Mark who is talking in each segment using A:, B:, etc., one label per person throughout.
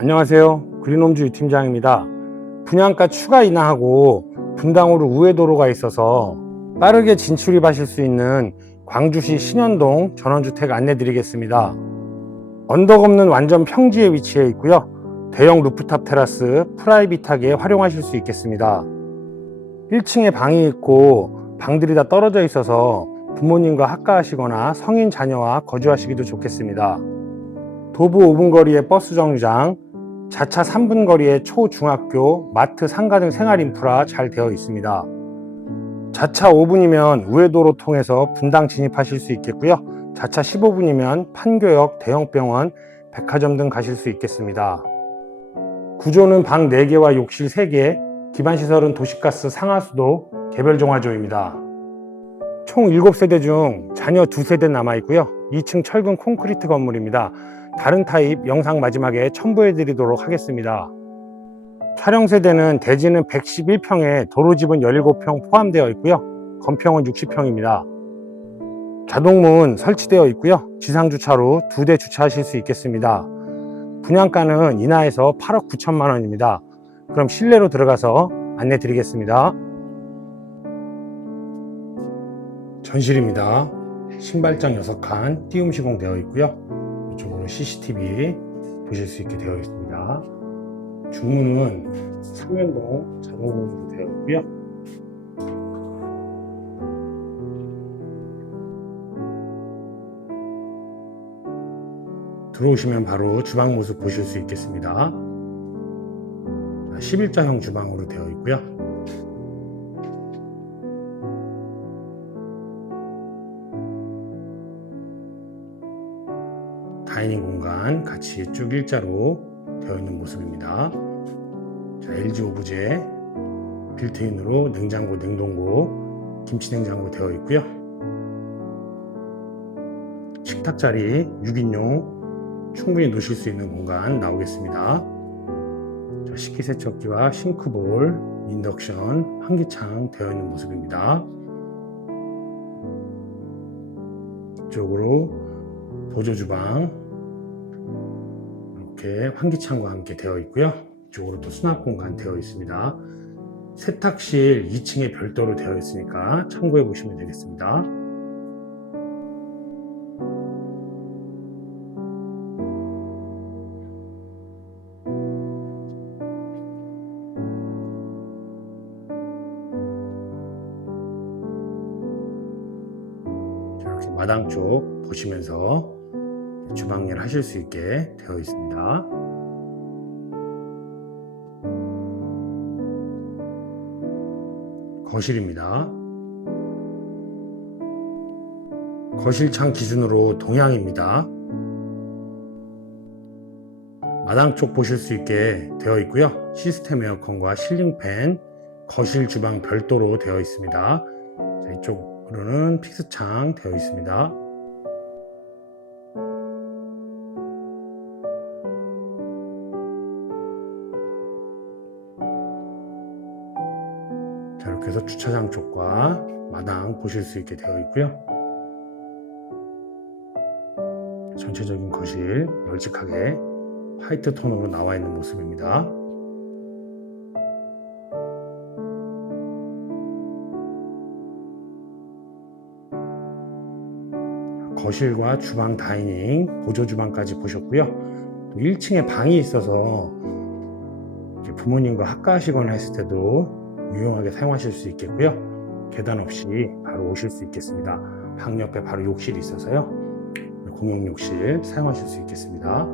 A: 안녕하세요. 그린홈즈 유팀장입니다. 분양가 추가 인하하고 분당으로 우회도로가 있어서 빠르게 진출입하실 수 있는 광주시 신현동 전원주택 안내 드리겠습니다. 언덕 없는 완전 평지에 위치해 있고요. 대형 루프탑 테라스 프라이빗하게 활용하실 수 있겠습니다. 1층에 방이 있고 방들이 다 떨어져 있어서 부모님과 학가하시거나 성인 자녀와 거주하시기도 좋겠습니다. 도보 5분 거리의 버스 정류장, 자차 3분 거리의 초중학교, 마트, 상가 등 생활 인프라 잘 되어 있습니다. 자차 5분이면 우회도로 통해서 분당 진입하실 수 있겠고요. 자차 15분이면 판교역, 대형병원, 백화점 등 가실 수 있겠습니다. 구조는 방 4개와 욕실 3개, 기반시설은 도시가스 상하수도, 개별종화조입니다. 총 7세대 중 자녀 2세대 남아있고요. 2층 철근 콘크리트 건물입니다. 다른 타입 영상 마지막에 첨부해 드리도록 하겠습니다. 촬영 세대는 대지는 111평에 도로집은 17평 포함되어 있고요. 건평은 60평입니다. 자동문 설치되어 있고요. 지상주차로 두 대 주차하실 수 있겠습니다. 분양가는 인하해서 8억 9천만 원입니다. 그럼 실내로 들어가서 안내 드리겠습니다. 전실입니다. 신발장 6칸 띄움 시공되어 있고요. CCTV 보실 수 있게 되어 있습니다. 주문은 상면동 자동문으로 되어 있고요. 들어오시면 바로 주방 모습 보실 수 있겠습니다. 11자형 주방으로 되어 있고요. 다이닝 공간 같이 쭉 일자로 되어 있는 모습입니다. 자, LG 오브제 빌트인으로 냉장고, 냉동고, 김치 냉장고 되어 있고요. 식탁 자리 6인용 충분히 놓으실 수 있는 공간 나오겠습니다. 자, 식기세척기와 싱크볼, 인덕션, 환기창 되어 있는 모습입니다. 이쪽으로 보조 주방 이렇게 환기창과 함께 되어 있고요. 이쪽으로 또 수납 공간 되어 있습니다. 세탁실 2층에 별도로 되어 있으니까 참고해 보시면 되겠습니다. 이렇게 마당 쪽 보시면서 주방일 하실 수 있게 되어 있습니다. 거실입니다. 거실창 기준으로 동향입니다. 마당 쪽 보실 수 있게 되어 있고요. 시스템 에어컨과 실링팬, 거실 주방 별도로 되어 있습니다. 자, 이쪽으로는 픽스창 되어 있습니다. 이렇게 해서 주차장 쪽과 마당 보실 수 있게 되어 있고요. 전체적인 거실 널찍하게 화이트 톤으로 나와 있는 모습입니다. 거실과 주방 다이닝, 보조 주방까지 보셨고요. 또 1층에 방이 있어서 부모님과 학가하시거나 했을 때도 유용하게 사용하실 수 있겠고요. 계단 없이 바로 오실 수 있겠습니다. 방 옆에 바로 욕실이 있어서요. 공용 욕실 사용하실 수 있겠습니다.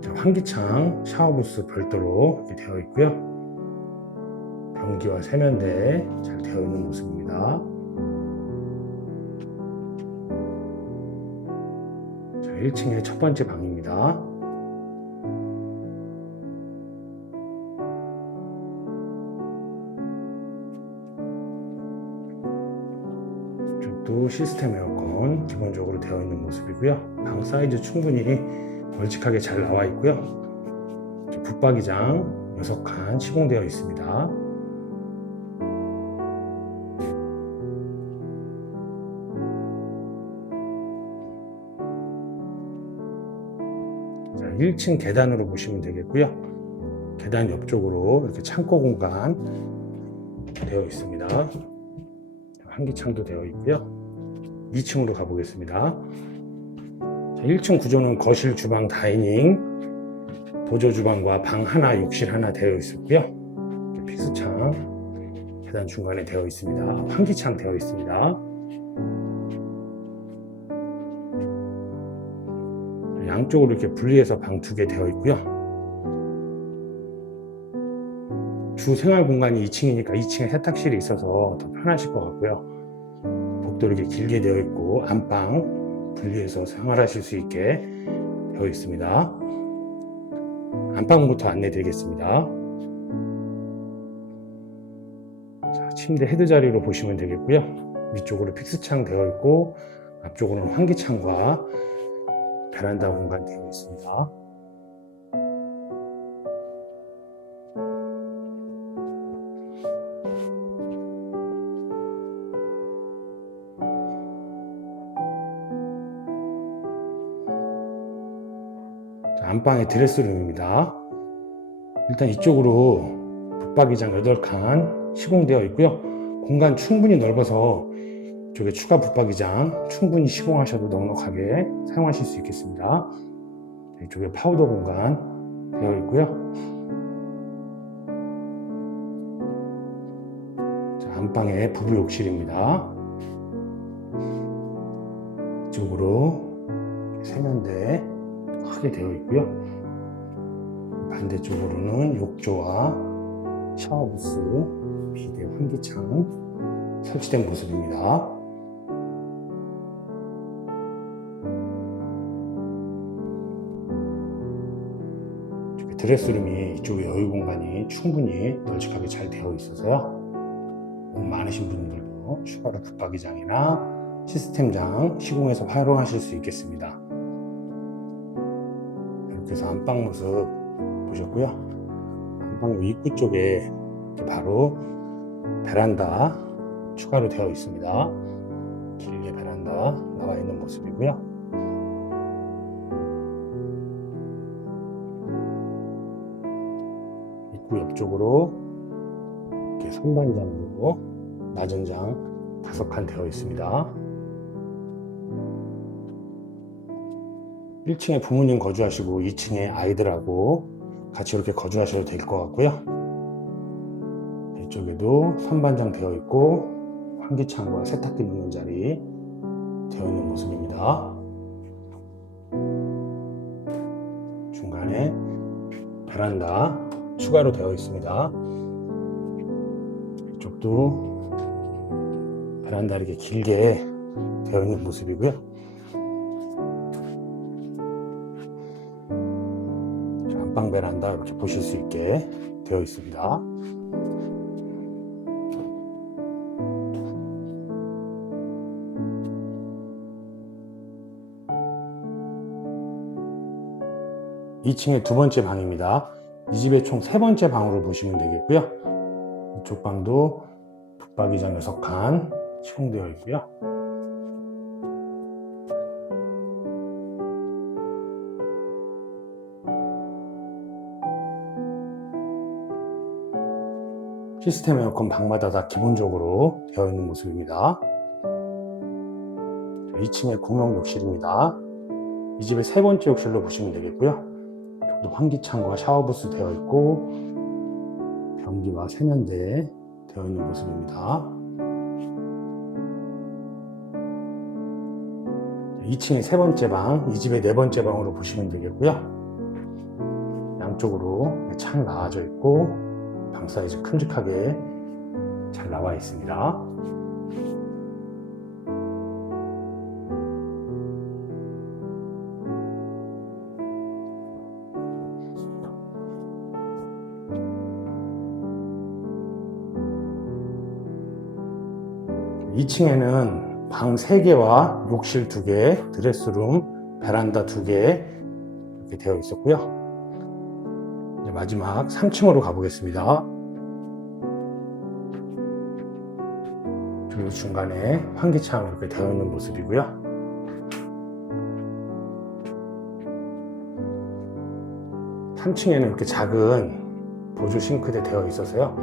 A: 자, 환기창, 샤워부스 별도로 이렇게 되어 있고요. 변기와 세면대 잘 되어 있는 모습입니다. 자, 1층의 첫 번째 방입니다. 이쪽도 시스템 에어컨 기본적으로 되어 있는 모습이고요. 방 사이즈 충분히 널찍하게 잘 나와 있고요. 붙박이장 6칸 시공되어 있습니다. 자, 1층 계단으로 보시면 되겠고요. 계단 옆쪽으로 이렇게 창고 공간 되어 있습니다. 환기창도 되어 있고요. 2층으로 가보겠습니다. 자, 1층 구조는 거실, 주방, 다이닝, 보조 주방과 방 하나, 욕실 하나 되어 있었고요. 픽스창 계단 중간에 되어 있습니다. 환기창 되어 있습니다. 양쪽으로 이렇게 분리해서 방 두 개 되어 있고요. 주 생활 공간이 2층이니까 2층에 세탁실이 있어서 더 편하실 것 같고요. 복도 이렇게 길게 되어 있고 안방 분리해서 생활하실 수 있게 되어 있습니다. 안방부터 안내 드리겠습니다. 자, 침대 헤드 자리로 보시면 되겠고요. 위쪽으로 픽스창 되어 있고 앞쪽으로는 환기창과 베란다 공간 되어 있습니다. 안방의 드레스룸입니다. 일단 이쪽으로 붙박이장 8칸 시공되어 있고요. 공간 충분히 넓어서 이쪽에 추가 붙박이장 충분히 시공하셔도 넉넉하게 사용하실 수 있겠습니다. 이쪽에 파우더 공간 되어 있고요. 자, 안방에 부부 욕실입니다. 이쪽으로 세면대 크게 되어 있고요. 반대쪽으로는 욕조와 샤워부스, 비대 환기창 설치된 모습입니다. 드레스룸이 이쪽에 여유 공간이 충분히 널찍하게 잘 되어 있어서요. 몸 많으신 분들도 추가로 붙박이장이나 시스템장 시공해서 활용하실 수 있겠습니다. 해서 안방 모습 보셨고요. 안방 입구 쪽에 바로 베란다 추가로 되어 있습니다. 길게 베란다 나와 있는 모습이고요. 입구 옆쪽으로 이렇게 선반장으로 낮은 장 다섯 칸 되어 있습니다. 1층에 부모님 거주하시고 2층에 아이들하고 같이 이렇게 거주하셔도 될 것 같고요. 이쪽에도 선반장 되어 있고 환기창과 세탁기 놓는 자리 되어 있는 모습입니다. 중간에 베란다 추가로 되어 있습니다. 이쪽도 베란다 이렇게 길게 되어 있는 모습이고요. 안방 베란다 이렇게 보실 수 있게 되어 있습니다. 이층의두 번째 방입니다. 이 집의 총 세 번째 방으로 보시면 되겠고요. 이쪽 방도 붙박이장 6칸 시공되어 있고요. 시스템 에어컨 방마다 다 기본적으로 되어 있는 모습입니다. 2층의 공용 욕실입니다. 이 집의 세 번째 욕실로 보시면 되겠고요. 또 환기창과 샤워부스 되어 있고 변기와 세면대 되어 있는 모습입니다. 2층의 세 번째 방, 이 집의 네 번째 방으로 보시면 되겠고요. 양쪽으로 창 나와져 있고 방 사이즈 큼직하게 잘 나와 있습니다. 이층에는 방 3개와 욕실 2개, 드레스룸, 베란다 2개 이렇게 되어 있었고요. 이제 마지막 3층으로 가보겠습니다. 그리고 중간에 환기창 이렇게 되어 있는 모습이고요. 3층에는 이렇게 작은 보조 싱크대 되어 있어서요.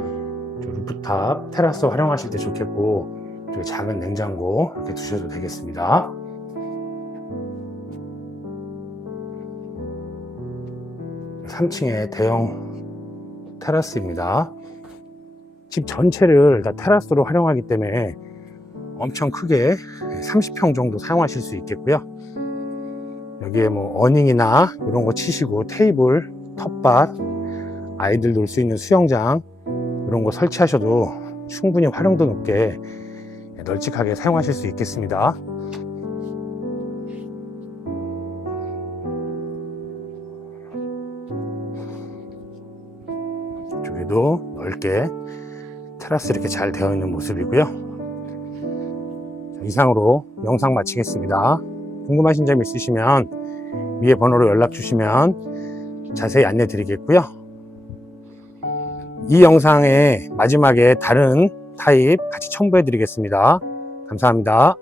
A: 저 루프탑 테라스 활용하실 때 좋겠고 이렇게 작은 냉장고 이렇게 두셔도 되겠습니다. 삼층의 대형 테라스입니다. 집 전체를 다 테라스로 활용하기 때문에 엄청 크게 30평 정도 사용하실 수 있겠고요. 여기에 뭐 어닝이나 이런 거 치시고 테이블, 텃밭, 아이들 놀 수 있는 수영장 이런 거 설치하셔도 충분히 활용도 높게 널찍하게 사용하실 수 있겠습니다. 넓게 테라스 이렇게 잘 되어 있는 모습이고요. 자, 이상으로 영상 마치겠습니다. 궁금하신 점 있으시면 위에 번호로 연락 주시면 자세히 안내 드리겠고요. 이 영상의 마지막에 다른 타입 같이 첨부해 드리겠습니다. 감사합니다.